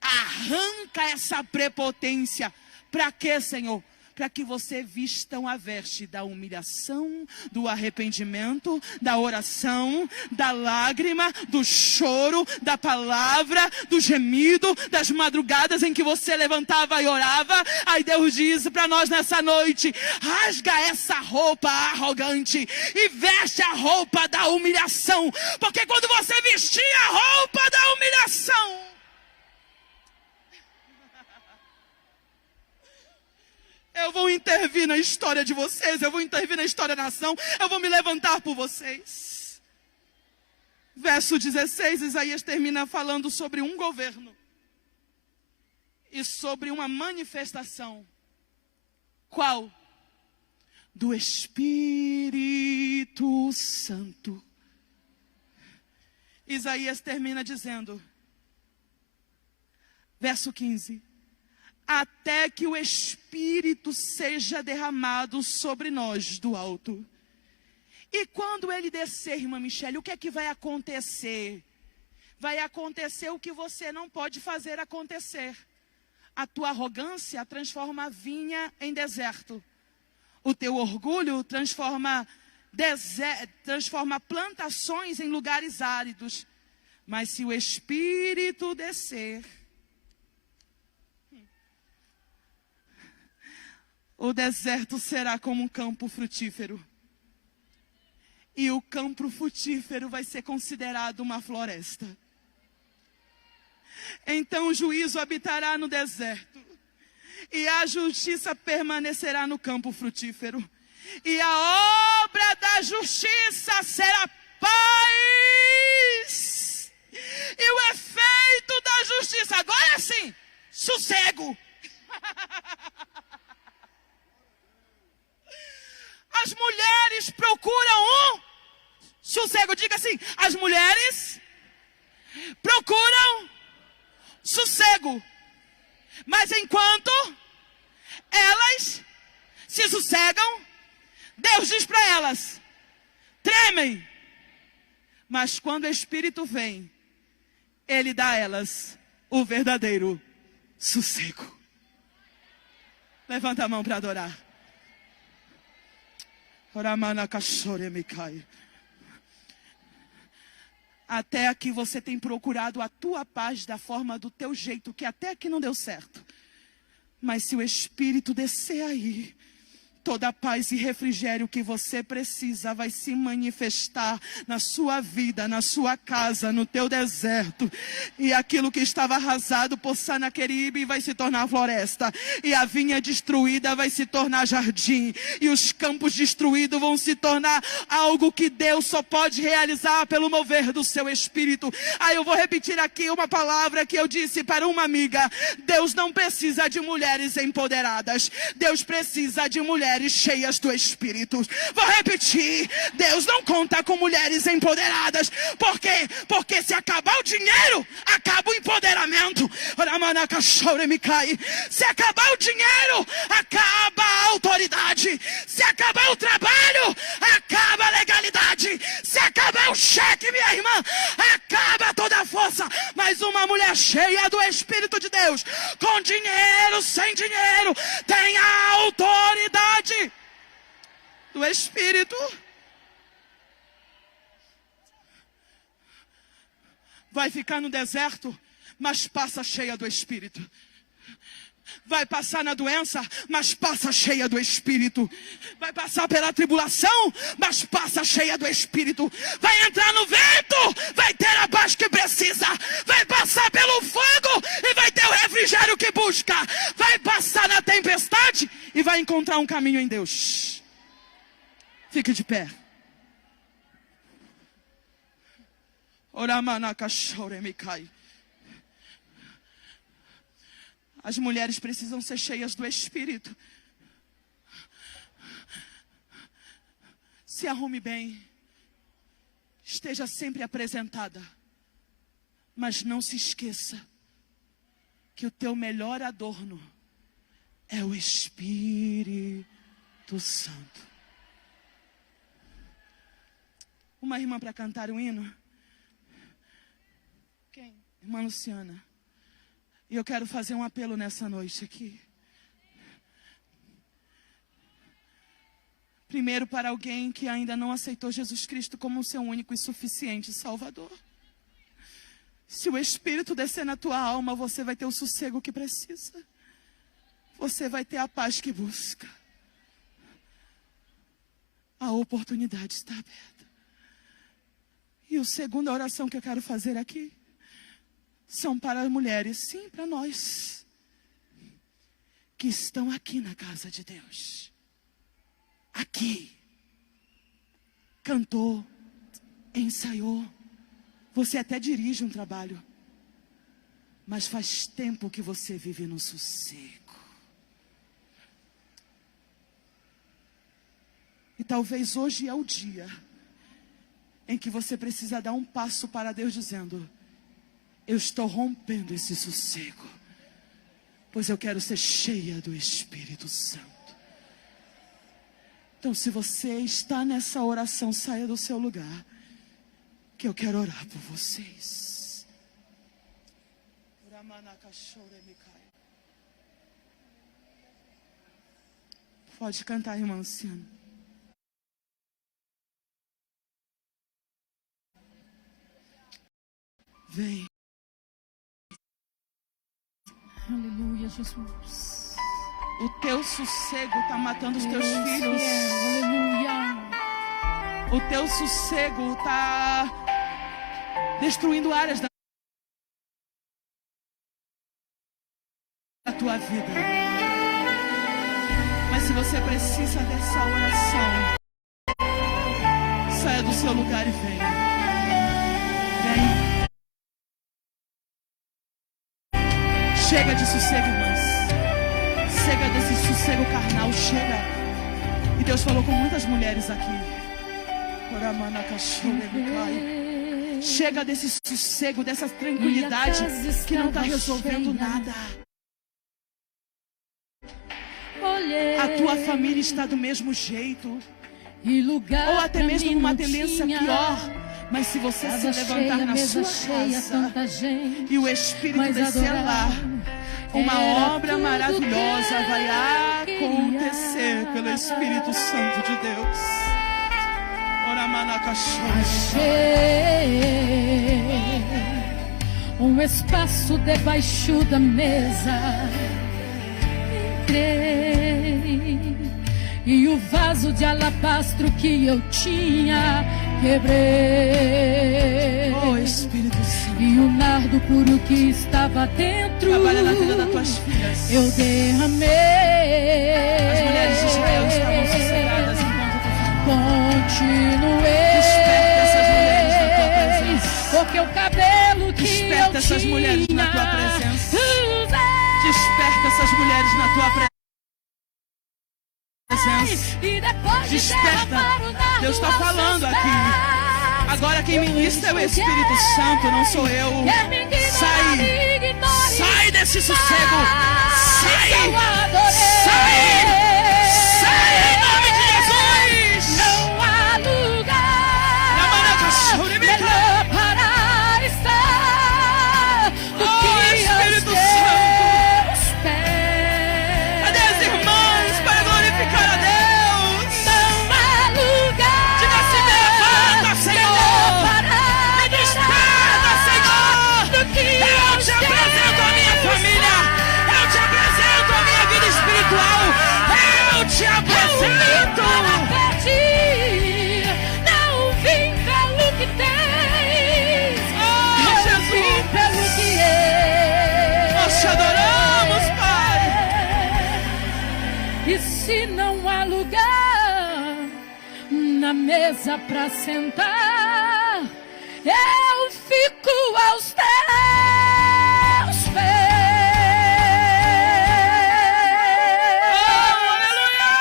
Arranca essa prepotência. Para quê, Senhor? Para que você vistam a veste da humilhação, do arrependimento, da oração, da lágrima, do choro, da palavra, do gemido, das madrugadas em que você levantava e orava. Aí Deus diz para nós nessa noite: rasga essa roupa arrogante e veste a roupa da humilhação. Porque quando você vestir a roupa da humilhação, eu vou intervir na história de vocês, eu vou intervir na história da nação, eu vou me levantar por vocês. Verso 16, Isaías termina falando sobre um governo e sobre uma manifestação. Qual? Do Espírito Santo. Isaías termina dizendo, verso 15: até que o Espírito seja derramado sobre nós do alto. E quando ele descer, irmã Michele, o que é que vai acontecer? Vai acontecer o que você não pode fazer acontecer. A tua arrogância transforma a vinha em deserto. O teu orgulho transforma plantações em lugares áridos. Mas se o Espírito descer, o deserto será como um campo frutífero. E o campo frutífero vai ser considerado uma floresta. Então o juízo habitará no deserto. E a justiça permanecerá no campo frutífero. E a obra da justiça será paz. E o efeito da justiça, agora sim, sossego. As mulheres procuram um sossego. Diga assim, as mulheres procuram sossego. Mas enquanto elas se sossegam, Deus diz para elas, tremem. Mas quando o Espírito vem, Ele dá a elas o verdadeiro sossego. Levanta a mão para adorar. Até aqui você tem procurado a tua paz da forma do teu jeito, que até aqui não deu certo. Mas se o Espírito descer aí, toda a paz e refrigério que você precisa vai se manifestar na sua vida, na sua casa, no teu deserto. E aquilo que estava arrasado por Sanaqueribe vai se tornar floresta. E a vinha destruída vai se tornar jardim. E os campos destruídos vão se tornar algo que Deus só pode realizar pelo mover do seu Espírito. Aí eu vou repetir aqui uma palavra que eu disse para uma amiga. Deus não precisa de mulheres empoderadas. Deus precisa de mulheres cheias do Espírito. Vou repetir, Deus não conta com mulheres empoderadas. Por quê? Porque se acabar o dinheiro, acaba o empoderamento. Se acabar o dinheiro, acaba a autoridade. Se acabar o trabalho, acaba a legalidade. Se acabar o cheque, minha irmã, acaba toda a força. Mas uma mulher cheia do Espírito de Deus, com dinheiro, sem dinheiro, tem a autoridade do Espírito. Vai ficar no deserto, mas passa cheia do Espírito. Vai passar na doença, mas passa cheia do Espírito. Vai passar pela tribulação, mas passa cheia do Espírito. Vai entrar no vento, vai ter a paz que precisa. Vai passar pelo fogo e vai ter o refrigério que busca. Vai passar na tempestade e vai encontrar um caminho em Deus. Fique de pé. As mulheres precisam ser cheias do Espírito. Se arrume bem. Esteja sempre apresentada. Mas não se esqueça que o teu melhor adorno é o Espírito Santo. Uma irmã para cantar um hino. Quem? Irmã Luciana. E eu quero fazer um apelo nessa noite aqui. Primeiro, para alguém que ainda não aceitou Jesus Cristo como seu único e suficiente Salvador. Se o Espírito descer na tua alma, você vai ter o sossego que precisa. Você vai ter a paz que busca. A oportunidade está aberta. E a segunda oração que eu quero fazer aqui são para as mulheres, sim, para nós, que estão aqui na casa de Deus. Aqui. Cantou, ensaiou. Você até dirige um trabalho. Mas faz tempo que você vive no sossego. E talvez hoje é o dia em que você precisa dar um passo para Deus dizendo: eu estou rompendo esse sossego, pois eu quero ser cheia do Espírito Santo. Então, se você está nessa oração, saia do seu lugar, que eu quero orar por vocês. Pode cantar, irmã Luciana. Vem. Aleluia, Jesus. O teu sossego está matando os teus filhos. Aleluia. O teu sossego está destruindo áreas da tua vida. Mas se você precisa dessa oração, saia do seu lugar e venha. Vem. Chega de sossego, irmãs. Chega desse sossego carnal, chega. E Deus falou com muitas mulheres aqui. Chega desse sossego, dessa tranquilidade que não está resolvendo nada. A tua família está do mesmo jeito, ou até mesmo numa tendência pior. Mas se você se levantar na sua casa e o Espírito descer lá, uma obra maravilhosa vai acontecer pelo Espírito Santo de Deus. Achei um espaço debaixo da mesa. Entrei e o vaso de alabastro que eu tinha quebrei. Oh, Espírito Santo. E o nardo puro que estava dentro, trabalha na vida das tuas filhas. eu derramei. As mulheres de Israel estavam sossegadas enquanto tu falava. Continuei. Desperta essas mulheres na tua presença. Porque o cabelo que Desperta eu essas tinha, mulheres na tua presença. usei. Desperta essas mulheres na tua presença. E depois de Desperta. derramar o nardo, Deus está falando aos aqui. pés, Agora quem ministra é o Espírito Santo, não sou eu. Sai. Sai desse sossego. Sai. Sai. Sai em nome de Jesus. Não há lugar melhor para estar do Oh, que Espírito aos teus pés. Cadê as irmãs para glorificar a Deus? Não há lugar Diga assim, me levanta, Senhor. Me desperta, Senhor. Eu te apresento a minha família. Eu te apresento a minha vida espiritual. Eu te apresento. Não vim pelo que tens, Oh, eu Jesus. vim pelo que Nós te adoramos, Pai. E se não há lugar na mesa pra sentar, eu fico aos teus Oh, aleluia!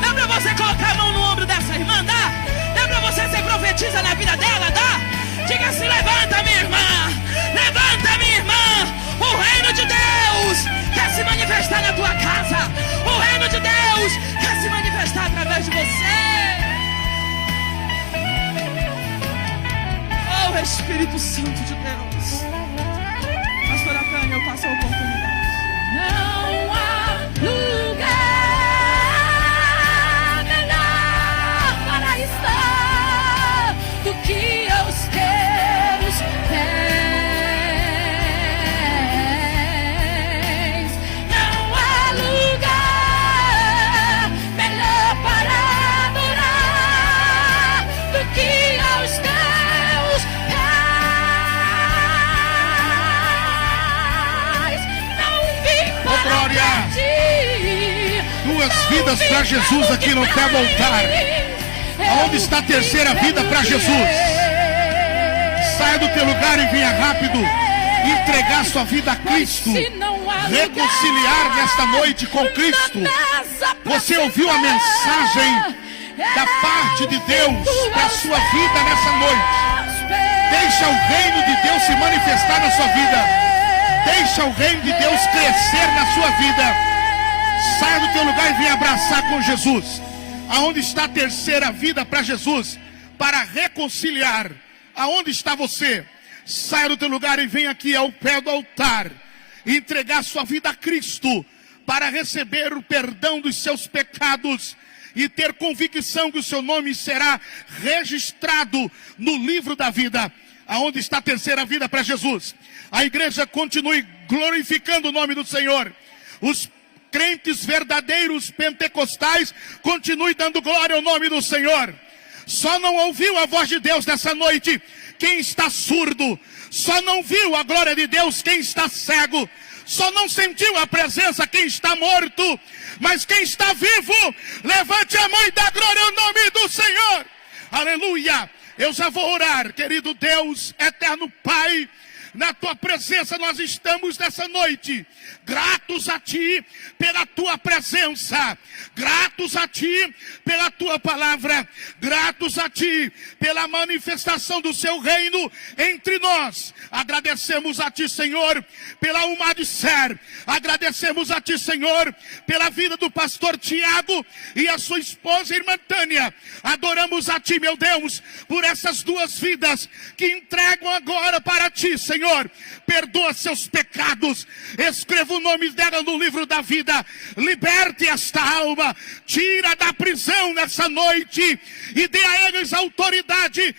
Dá pra você colocar a mão no ombro dessa irmã, dá? Dá pra você ser profetiza na vida dela, dá? Diga assim, levanta minha irmã! Levanta minha irmã! O reino de Deus quer se manifestar na tua casa! O reino de Deus quer se manifestar através de você! Oh, Espírito Santo de Deus! Pastora Tânia, eu passo a oportunidade. Não há lugar melhor para estar do que aos teus pés. Não há lugar melhor para adorar do que aos teus pés. Não vim para glória! Duas vidas para Jesus aqui no Cabo Altar. Aonde está a terceira vida para Jesus? Saia do teu lugar e venha rápido entregar sua vida a Cristo. Reconciliar nesta noite com Cristo. Você ouviu a mensagem da parte de Deus para a sua vida nessa noite. Deixa o reino de Deus se manifestar na sua vida. Deixa o reino de Deus crescer na sua vida. Saia do teu lugar e venha abraçar com Jesus. Aonde está a terceira vida para Jesus? Para reconciliar. Aonde está você? Saia do teu lugar e venha aqui ao pé do altar. Entregar sua vida a Cristo. para receber o perdão dos seus pecados e ter convicção que o seu nome será registrado no livro da vida, aonde está a terceira vida para Jesus. A igreja continue glorificando o nome do Senhor. Os crentes verdadeiros pentecostais continuem dando glória ao nome do Senhor. Só não ouviu a voz de Deus nessa noite quem está surdo. Só não viu a glória de Deus quem está cego. Só não sentiu a presença quem está morto. Mas quem está vivo, levante a mão e dá glória ao nome do Senhor. Aleluia. Eu já vou orar, querido Deus, eterno Pai. Na tua presença nós estamos nessa noite, gratos a ti pela tua presença, gratos a ti pela tua palavra, gratos a ti pela manifestação do seu reino entre nós. Agradecemos a ti, Senhor, pela Umadisser, agradecemos a ti, Senhor, pela vida do pastor Tiago e a sua esposa irmã Tânia. Adoramos a ti, meu Deus, por essas duas vidas que entregam agora para ti, Senhor. Perdoa seus pecados, escreva o nome dela no livro da vida, liberte esta alma, tira da prisão nessa noite e dê a eles autoridade